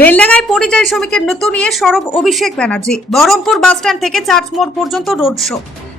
বেলডাঙ্গায় পরিযায়ী শ্রমিকের মৃত্যু নিয়ে সরব অভিষেক ব্যানার্জি। বহরমপুর বাসস্ট্যান্ড থেকে চার্চ মোড় পর্যন্ত রোড শো।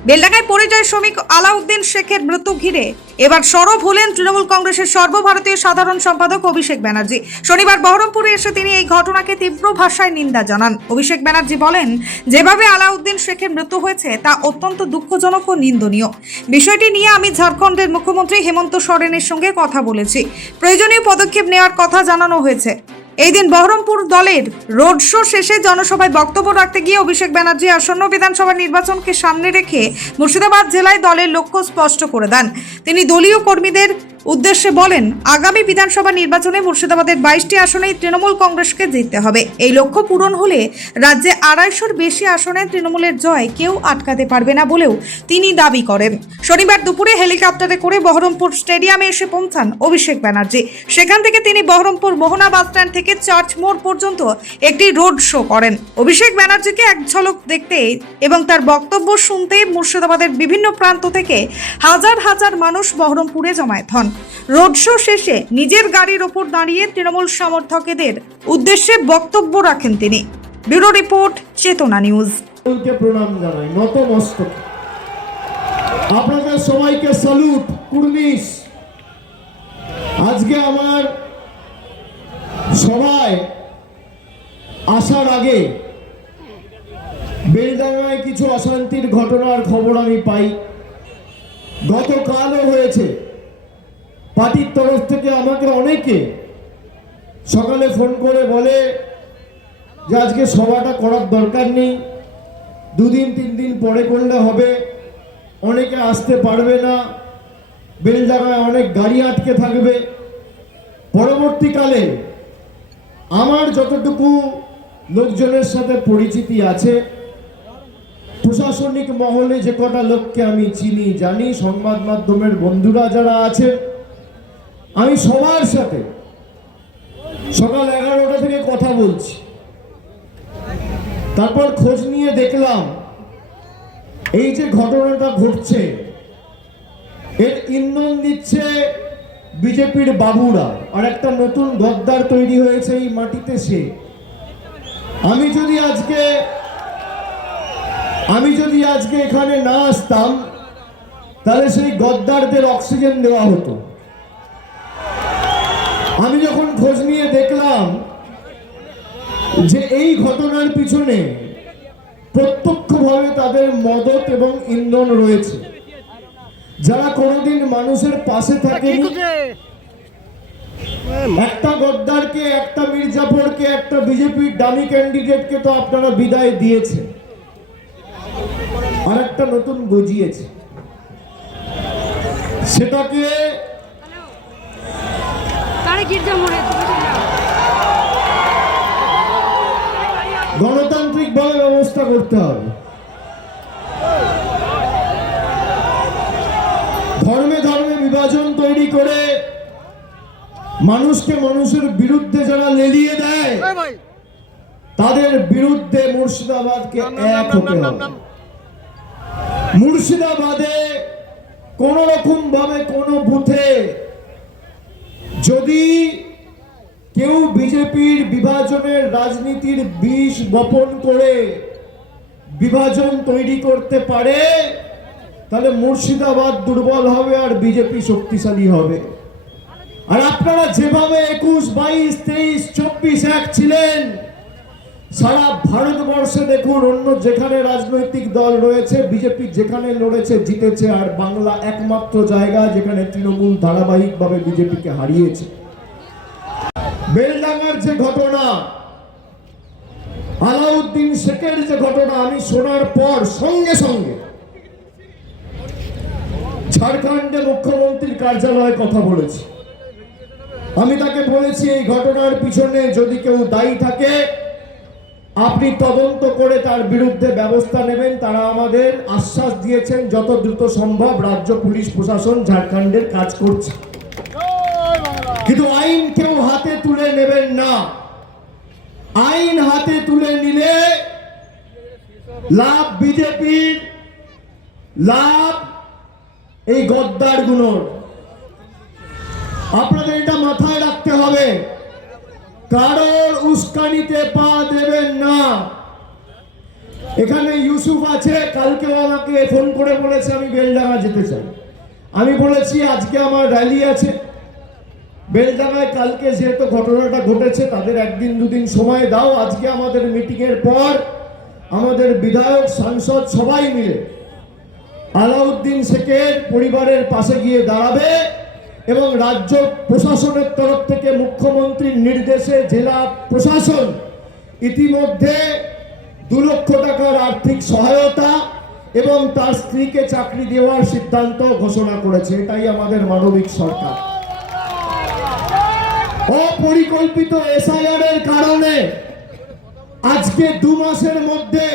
বেলডাঙ্গায় পরিযায়ী শ্রমিক আলাউদ্দিন শেখের মৃত্যু ঘিরে এবার সরব হলেন তৃণমূল কংগ্রেসের সর্বভারতীয় সাধারণ সম্পাদক অভিষেক ব্যানার্জি। শনিবার বহরমপুরে এসে তিনি এই ঘটনাকে তীব্র ভাষায় নিন্দা জানান। অভিষেক ব্যানার্জি বলেন, যেভাবে আলাউদ্দিন শেখের মৃত্যু হয়েছে, তা অত্যন্ত দুঃখজনক ও নিন্দনীয়। বিষয়টি নিয়ে আমি ঝাড়খণ্ডের মুখ্যমন্ত্রী হেমন্ত সোরেনের সঙ্গে কথা বলেছি। প্রয়োজনীয় পদক্ষেপ নেওয়ার কথা জানানো হয়েছে। এই দিন বহরমপুর দলের রোড শো শেষে জনসভায় বক্তব্য রাখতে গিয়ে অভিষেক ব্যানার্জি আসন্ন বিধানসভা নির্বাচনকে সামনে রেখে মুর্শিদাবাদ জেলায় দলের লক্ষ্য স্পষ্ট করে দেন। তিনি দলীয় কর্মীদের উদ্দেশ্যে বলেন, আগামী বিধানসভা নির্বাচনে মুর্শিদাবাদের বাইশটি আসনেই তৃণমূল কংগ্রেসকে জিততে হবে। এই লক্ষ্য পূরণ হলে রাজ্যে আড়াইশোর বেশি আসনে তৃণমূলের জয় কেউ আটকাতে পারবে না বলেও তিনি দাবি করেন। শনিবার দুপুরে হেলিকপ্টারে করে বহরমপুর স্টেডিয়ামে এসে পৌঁছান অভিষেক ব্যানার্জি। সেখান থেকে তিনি বহরমপুর মোহনা বাসস্ট্যান্ড থেকে চার্চ মোড় পর্যন্ত একটি রোড শো করেন। অভিষেক ব্যানার্জিকে এক ঝলক দেখতে এবং তার বক্তব্য শুনতে মুর্শিদাবাদের বিভিন্ন প্রান্ত থেকে হাজার হাজার মানুষ বহরমপুরে জমায়েত হন। রোড শো শেষে নিজের গাড়ির ওপর দাঁড়িয়ে তৃণমূল সমর্থকেদের উদ্দেশ্যে বক্তব্য রাখেন তিনি। Bureau report, Chetana news. প্রণাম জানাই, নতমস্তক। আপনাদের সবাইকে স্যালুট, কুর্নিশ। আজকে আমার সভায় আসার আগে বেলডাঙ্গায় কিছু অশান্তির ঘটনার খবর আমি পাই। গতকালও হয়েছে। পার্টির তরফ থেকে আমাকে অনেকে সকালে ফোন করে বলে যে আজকে সভাটা করার দরকার নেই, দুদিন, তিন দিন পরে করলে হবে, অনেকে আসতে পারবে না বেলডাঙায় অনেক গাড়ি আটকে থাকবে। পরবর্তীকালে আমার যতটুকু লোকজনের সাথে পরিচিতি আছে, প্রশাসনিক মহলে যে কটা লোককে আমি চিনি, জানি, সংবাদ মাধ্যমের বন্ধুরা যারা আছে আমি সবার সাথে সকাল এগারোটা থেকে কথা বলছি। তারপর খোঁজ নিয়ে দেখলাম এই যে ঘটনাটা ঘটছে, এর ইন্ধন দিচ্ছে বিজেপির বাবুরা, আর একটা নতুন গদ্দার তৈরি হয়েছে এই মাটিতে সে। আমি যদি আজকে, আমি যদি আজকে এখানে না আসতাম, তাহলে সেই গদ্দারদের অক্সিজেন দেওয়া হতো। আমি যখন খোঁজ নিয়ে দেখলাম যে এই ঘটনার পিছনে প্রত্যক্ষভাবে তাদের মদত এবং ইন্ধন রয়েছে যারা কোনোদিন মানুষের পাশে থাকে একটা গদ্দারকে একটা মির্জাফরকে একটা বিজেপির দামি ক্যান্ডিডেটকে তো আপনারা বিদায় দিয়েছে আর একটা নতুন গজিয়েছে। সেটাকে তারে গির্জা মোড়ে গণতান্ত্রিক ভাবে ব্যবস্থা করতে হবে। ধর্মে ধর্মে বিভাজন তৈরি করে মানুষকে মানুষের বিরুদ্ধে যারা লেলিয়ে দেয় তাদের বিরুদ্ধে মুর্শিদাবাদকে এক হতে হবে। মুর্শিদাবাদে কোন রকম ভাবে কোন বুথে যদি কেউ বিজেপির বিভাজনের রাজনীতির বিষ বপন করে বিভাজন তৈরি করতে পারে, তাহলে মুর্শিদাবাদ দুর্বল হবে আর বিজেপি শক্তিশালী হবে। আর আপনারা যেভাবে একুশ, বাইশ, তেইশ, চব্বিশ এক ছিলেন সারা ভারতবর্ষে দেখুন, অন্য যেখানে রাজনৈতিক দল রয়েছে, বিজেপি যেখানে লড়েছে, জিতেছে, আর বাংলা একমাত্র জায়গা যেখানে তৃণমূল ধারাবাহিকভাবে বিজেপিকে হারিয়েছে। বেলডাঙ্গার যে ঘটনা, আলাউদ্দিন শেখের যে ঘটনা, আমি শোনার পর সঙ্গে সঙ্গে ঝাড়খণ্ডে মুখ্যমন্ত্রীর কার্যালয়ে কথা বলেছি। আমি তাকে বলেছি, এই ঘটনার পিছনে যদি কেউ দায়ী থাকে আপনি তদন্ত করে তার বিরুদ্ধে ব্যবস্থা নেবেন। তারা আমাদের আশ্বাস দিয়েছেন, যত দ্রুত সম্ভব রাজ্য, পুলিশ, প্রশাসন ঝাড়খণ্ডের কাজ করছে। কিন্তু আইন কেউ হাতে তুলে নেবেন না। আইন হাতে তুলে নিলে লাভ বিজেপির, লাভ এই গদ্দারগুলোর আপনাদের এটা মাথায় রাখতে হবে। কারোর উস্কানিতে পা দেবেন না। এখানে ইউসুফ আছে, কালকে আমাকে ফোন করে বলেছে আমি বেলডাঙ্গা যেতে চাই। আমি বলেছি, আজকে আমার র্যালি আছে। বেলডাঙ্গায় কালকে যেহেতু ঘটনাটা ঘটেছে, তাদের একদিন দুদিন সময় দাও। আজকে আমাদের মিটিংয়ের পর আমাদের বিধায়ক, সাংসদ সবাই মিলে আলাউদ্দিন শেখের পরিবারের পাশে গিয়ে দাঁড়াবে। এবং রাজ্য প্রশাসনের তরফ থেকে মুখ্যমন্ত্রীর নির্দেশে জেলা প্রশাসন ইতিমধ্যে দু লক্ষ টাকার আর্থিক সহায়তা এবং তার স্ত্রীকে চাকরি দেওয়ার সিদ্ধান্ত ঘোষণা করেছে। এটাই আমাদের মানবিক সরকার। অপরিকল্পিত এসআইআর এর কারণে আজকে দু মাসের মধ্যে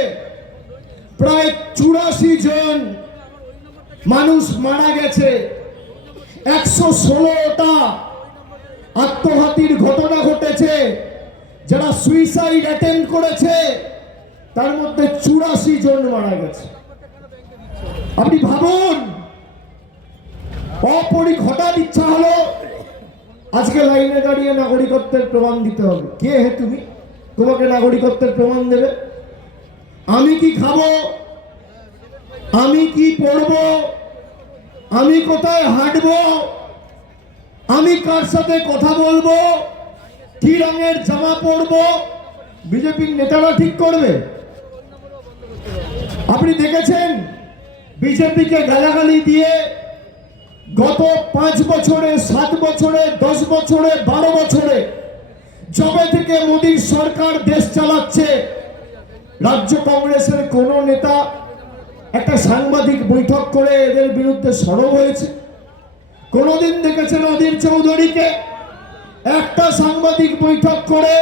প্রায় চুরাশি জন মানুষ মারা গেছে। একশো ষোলোটা আত্মঘাতীর ঘটনা ঘটেছে, যারা সুইসাইড অ্যাটেন্ড করেছে, তার মধ্যে চুরাশি জন মারা গেছে। আপনি ভাবুন অপরি হঠাৎ ইচ্ছা হলো আজকে লাইনে দাঁড়িয়ে নাগরিকত্বের প্রমাণ দিতে হবে। কে হে তুমি? তোমাকে নাগরিকত্বের প্রমাণ দেবে? আমি কি খাব? আমি কি পড়ব? আমি কোথায় হাঁটবো? আমি কার সাথে কথা বলব? কি রঙের জামা পরবো? বিজেপির নেতারা ঠিক করবে? আপনি দেখেছেন বিজেপিকে গালাগালি দিয়ে গত পাঁচ বছরে, সাত বছরে, দশ বছরে, বারো বছরে যবে থেকে মোদীর সরকার দেশ চালাচ্ছে, রাজ্য কংগ্রেসের কোন নেতা একটা সাংবাদিক বৈঠক করে এদের বিরুদ্ধে সরব হয়েছে। কোনোদিন দেখেছেন অধীর চৌধুরীকে? একটা সাংবাদিক বৈঠক করে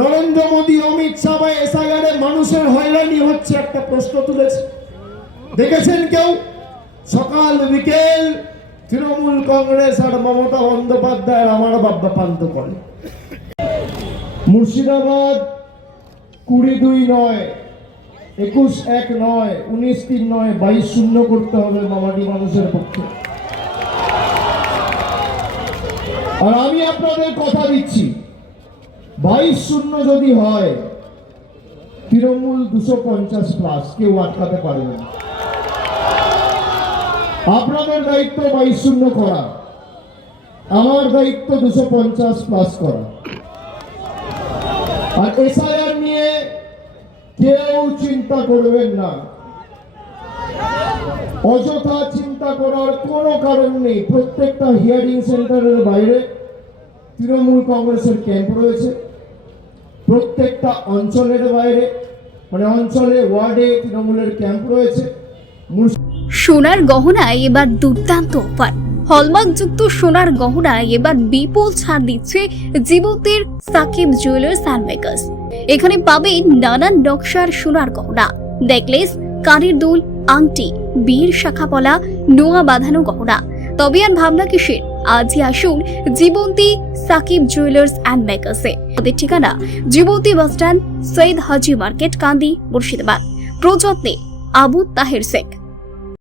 নরেন্দ্র মোদী, অমিত শাহ বা এসআইআর মানুষের হয়রানি হচ্ছে একটা প্রশ্ন তুলেছে। দেখেছেন কেউ? সকাল বিকেল তৃণমূল কংগ্রেস আর মমতা বন্দ্যোপাধ্যায় আমার বাব্বা পান্ত করে। মুর্শিদাবাদ কুড়ি দুই নয়। একুশ এক নয়, উনিশ তিন নয়, বাইশ শূন্য করতে হবে মামাটি মানুষের পক্ষে। আর আমি আপনাদের কথা দিচ্ছি, বাইশ শূন্য যদি হয়, তৃণমূল দুশো পঞ্চাশ প্লাস কেউ আটকাতে পারবে না। আপনাদের দায়িত্ব বাইশ শূন্য করা, আমার দায়িত্ব দুশো পঞ্চাশ প্লাস করা। আর এসআইআর নিয়ে কেউ চিন্তা করবেন না। অযথা চিন্তা করার কোনো কারণ নেই। প্রত্যেকটা হিয়ারিং সেন্টারের বাইরে তৃণমূল কংগ্রেসের ক্যাম্প রয়েছে। প্রত্যেকটা অঞ্চলের বাইরে মানে অঞ্চলে, ওয়ার্ডে তৃণমূলের ক্যাম্প রয়েছে। সোনার গহনায় এবার দুর্দান্ত অফার। হলমার্কযুক্ত সোনার গহনায় এবার বিপুল ছাড় দিচ্ছে জীবতের সাকিব জুয়েলার্স অ্যান্ড মেকার্স এখানে পাবেন নানান নকশার সোনার গহনা, নেকলেস, কানের দুল, আংটি, বীর শাখাপলা নোয়া বাঁধানো গহনা। তবে আর ভাবনা কিসের? আজই আসুন জীবন্তী সাকিব জুয়েলার্স অ্যান্ড মেকার্সে ওদের ঠিকানা Jibanti bus stand, Syed Haji market, Kandi, Murshidabad. প্রযত্নে Abu Taher Sheikh.